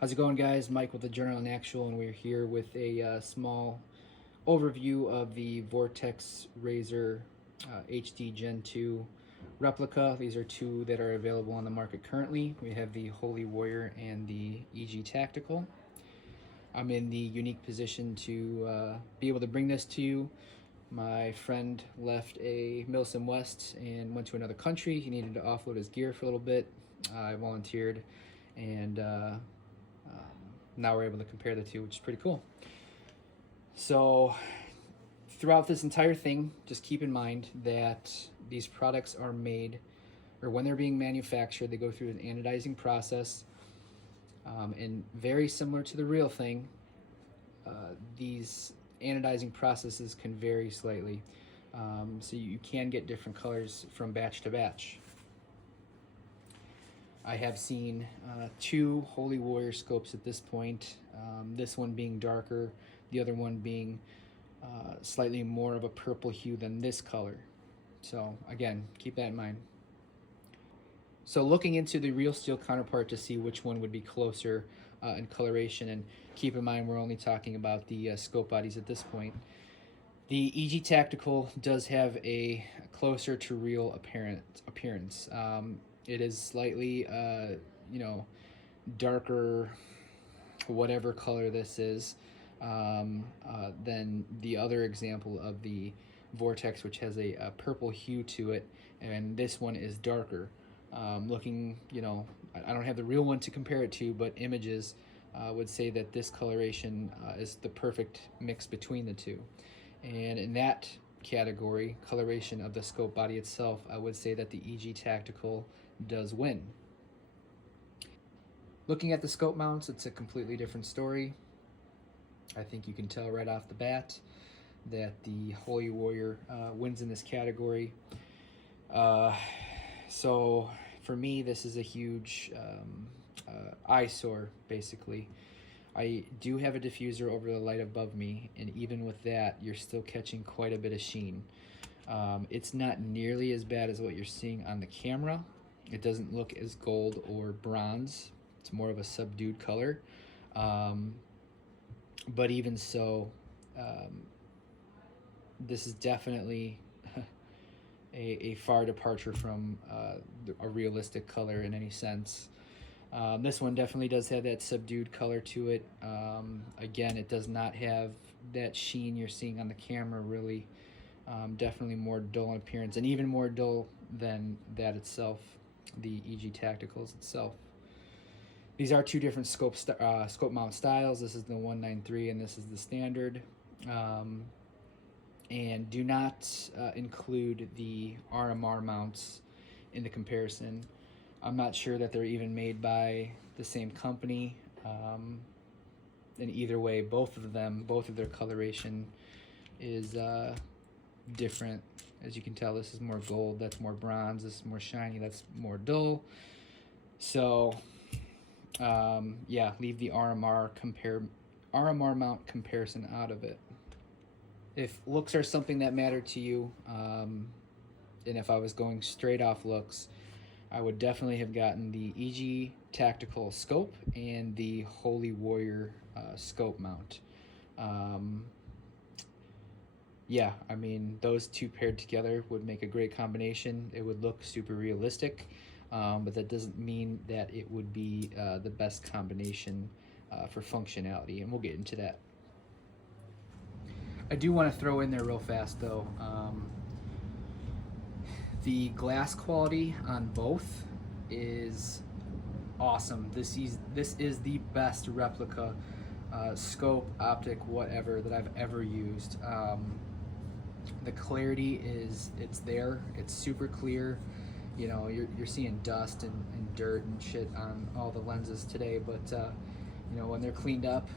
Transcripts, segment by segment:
How's it going, guys? Mike with the Journal in Actual, and we're here with a small overview of the Vortex Razor HD Gen 2 replica. These are two that are available on the market currently. We have the Holy Warrior and the EG Tactical. I'm in the unique position to be able to bring this to you. My friend left a Milsim West and went to another country. He needed to offload his gear for a little bit. I volunteered, and now we're able to compare the two, which is pretty cool. So throughout this entire thing, just keep in mind that these products are made, or when they're being manufactured, they go through an anodizing process, and very similar to the real thing, these anodizing processes can vary slightly, so you can get different colors from batch to batch. I have seen two Holy Warrior scopes at this point, this one being darker, the other one being slightly more of a purple hue than this color. So again, keep that in mind. So looking into the real steel counterpart to see which one would be closer in coloration, and keep in mind we're only talking about the scope bodies at this point. The EG Tactical does have a closer to real appearance. It is slightly, darker, whatever color this is, than the other example of the Vortex, which has a purple hue to it, and this one is darker. Looking, I don't have the real one to compare it to, but images would say that this coloration is the perfect mix between the two. And in that category, coloration of the scope body itself, I would say that the EG Tactical does win. Looking at the scope mounts, it's a completely different story. I think you can tell right off the bat that the Holy Warrior wins in this category. So for me, this is a huge eyesore, basically. I do have a diffuser over the light above me, and even with that, you're still catching quite a bit of sheen. It's not nearly as bad as what you're seeing on the camera. It doesn't look as gold or bronze. It's more of a subdued color. But even so, this is definitely a far departure from a realistic color in any sense. This one definitely does have that subdued color to it. Again, it does not have that sheen you're seeing on the camera, really. Definitely more dull in appearance, and even more dull than that itself, the EG Tacticals itself. These are two different scope mount styles. This is the 193 and this is the standard. And do not include the RMR mounts in the comparison. I'm not sure that they're even made by the same company. And either way, both of their coloration is different. As you can tell, this is more gold, that's more bronze, this is more shiny, that's more dull. So yeah, leave the RMR mount comparison out of it. If looks are something that matter to you, and if I was going straight off looks, I would definitely have gotten the EG Tactical scope and the Holy Warrior scope mount. Yeah, I mean, those two paired together would make a great combination. It would look super realistic, but that doesn't mean that it would be the best combination for functionality, and we'll get into that. I do want to throw in there real fast, though, the glass quality on both is awesome. This is the best replica scope, optic, whatever that I've ever used. The clarity it's there. It's super clear. You're seeing dust and dirt and shit on all the lenses today, but when they're cleaned up,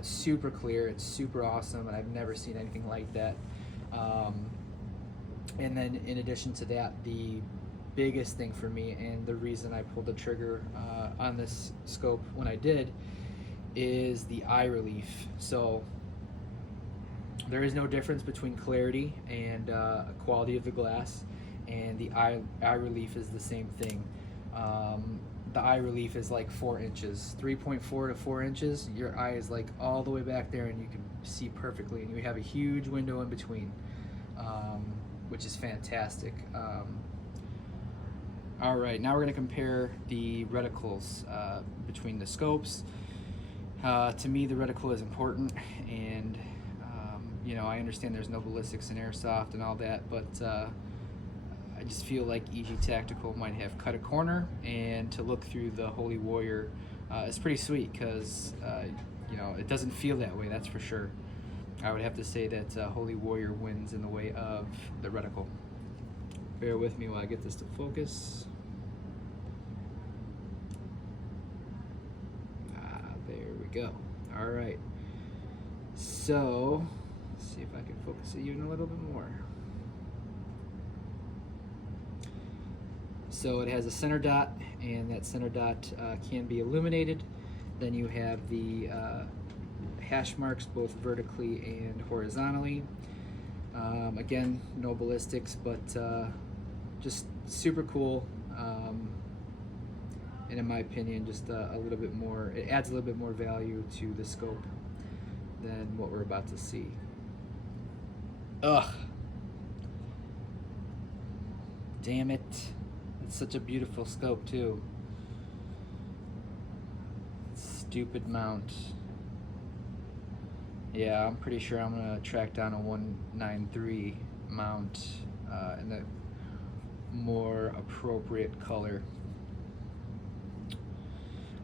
super clear. It's super awesome, and I've never seen anything like that. And then in addition to that, the biggest thing for me, and the reason I pulled the trigger on this scope when I did, is the eye relief. So there is no difference between clarity and quality of the glass, and the eye relief is the same thing. the eye relief is like 4 inches, 3.4 to 4 inches. Your eye is like all the way back there, and you can see perfectly, and you have a huge window in between, which is fantastic. All right, now we're going to compare the reticles between the scopes. To me, the reticle is important, and you know, I understand there's no ballistics in airsoft and all that, but I just feel like EG Tactical might have cut a corner, and to look through the Holy Warrior is pretty sweet, because you know, it doesn't feel that way, that's for sure. I would have to say that Holy Warrior wins in the way of the reticle. Bear with me while I get this to focus. There we go. All right. So, let's see if I can focus it even a little bit more. So it has a center dot, and that center dot can be illuminated. Then you have the hash marks both vertically and horizontally. Again, no ballistics, but just super cool. And in my opinion, just a little bit more, it adds a little bit more value to the scope than what we're about to see. Ugh. Damn it. It's such a beautiful scope too. Stupid mount. Yeah, I'm pretty sure I'm gonna track down a 193 mount in the more appropriate color.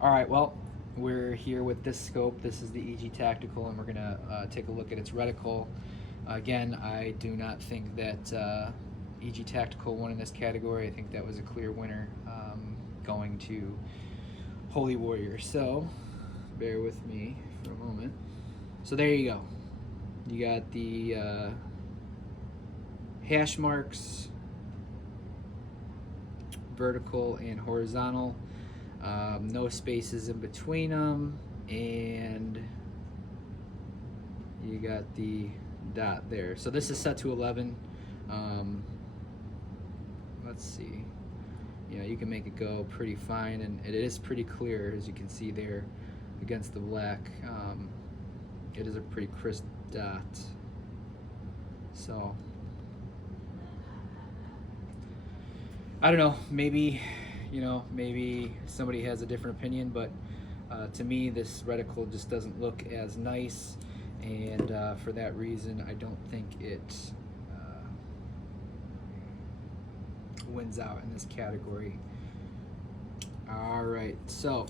Alright, well, we're here with this scope. This is the EG Tactical, and we're gonna take a look at its reticle. Again, I do not think that EG Tactical won in this category. I think that was a clear winner, going to Holy Warrior. So, bear with me for a moment. So there you go. You got the hash marks, vertical and horizontal. No spaces in between them, and you got the dot there. So this is set to 11. Let's see. You know, you can make it go pretty fine, and it is pretty clear, as you can see there against the black. It is a pretty crisp dot. So I don't know, maybe, you know, maybe somebody has a different opinion, but to me this reticle just doesn't look as nice, and for that reason I don't think it wins out in this category. All right, so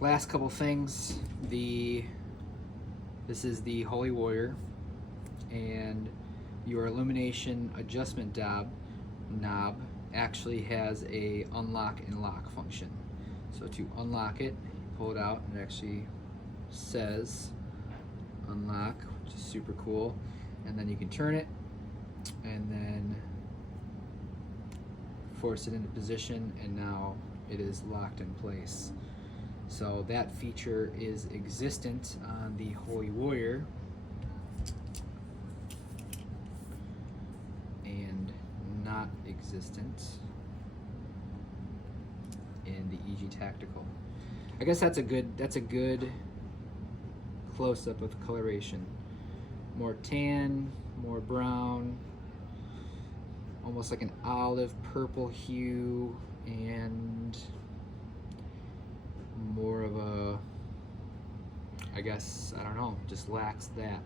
last couple things. This is the Holy Warrior, and your illumination adjustment knob actually has a unlock and lock function. So to unlock it, pull it out, and it actually says unlock, which is super cool. And then you can turn it, and then force it into position, and now it is locked in place. So that feature is existent on the Holy Warrior and not existent in the EG Tactical. I guess that's a good close-up of coloration. More tan, more brown, almost like an olive purple hue, and more of a, I guess, I don't know, just lacks that.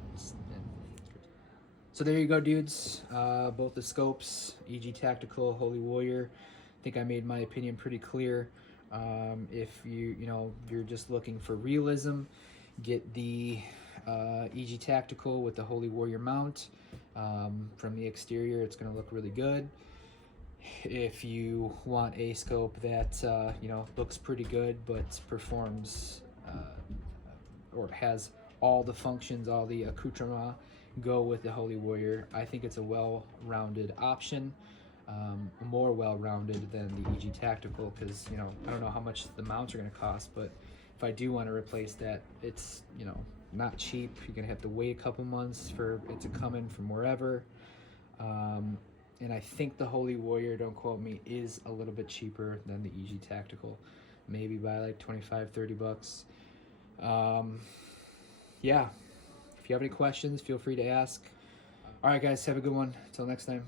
So there you go, dudes. Both the scopes, EG Tactical, Holy Warrior. I think I made my opinion pretty clear. If you're just looking for realism, get the EG Tactical with the Holy Warrior mount. From the exterior, it's going to look really good. If you want a scope that looks pretty good but performs or has all the functions, all the accoutrements, go with the Holy Warrior. I think it's a well-rounded option, more well-rounded than the EG Tactical, because I don't know how much the mounts are going to cost, but if I do want to replace that, it's not cheap. You're going to have to wait a couple months for it to come in from wherever. And I think the Holy Warrior, don't quote me, is a little bit cheaper than the EG Tactical, maybe by like 25, 30 bucks. Yeah, if you have any questions, feel free to ask. All right, guys, have a good one. Until next time.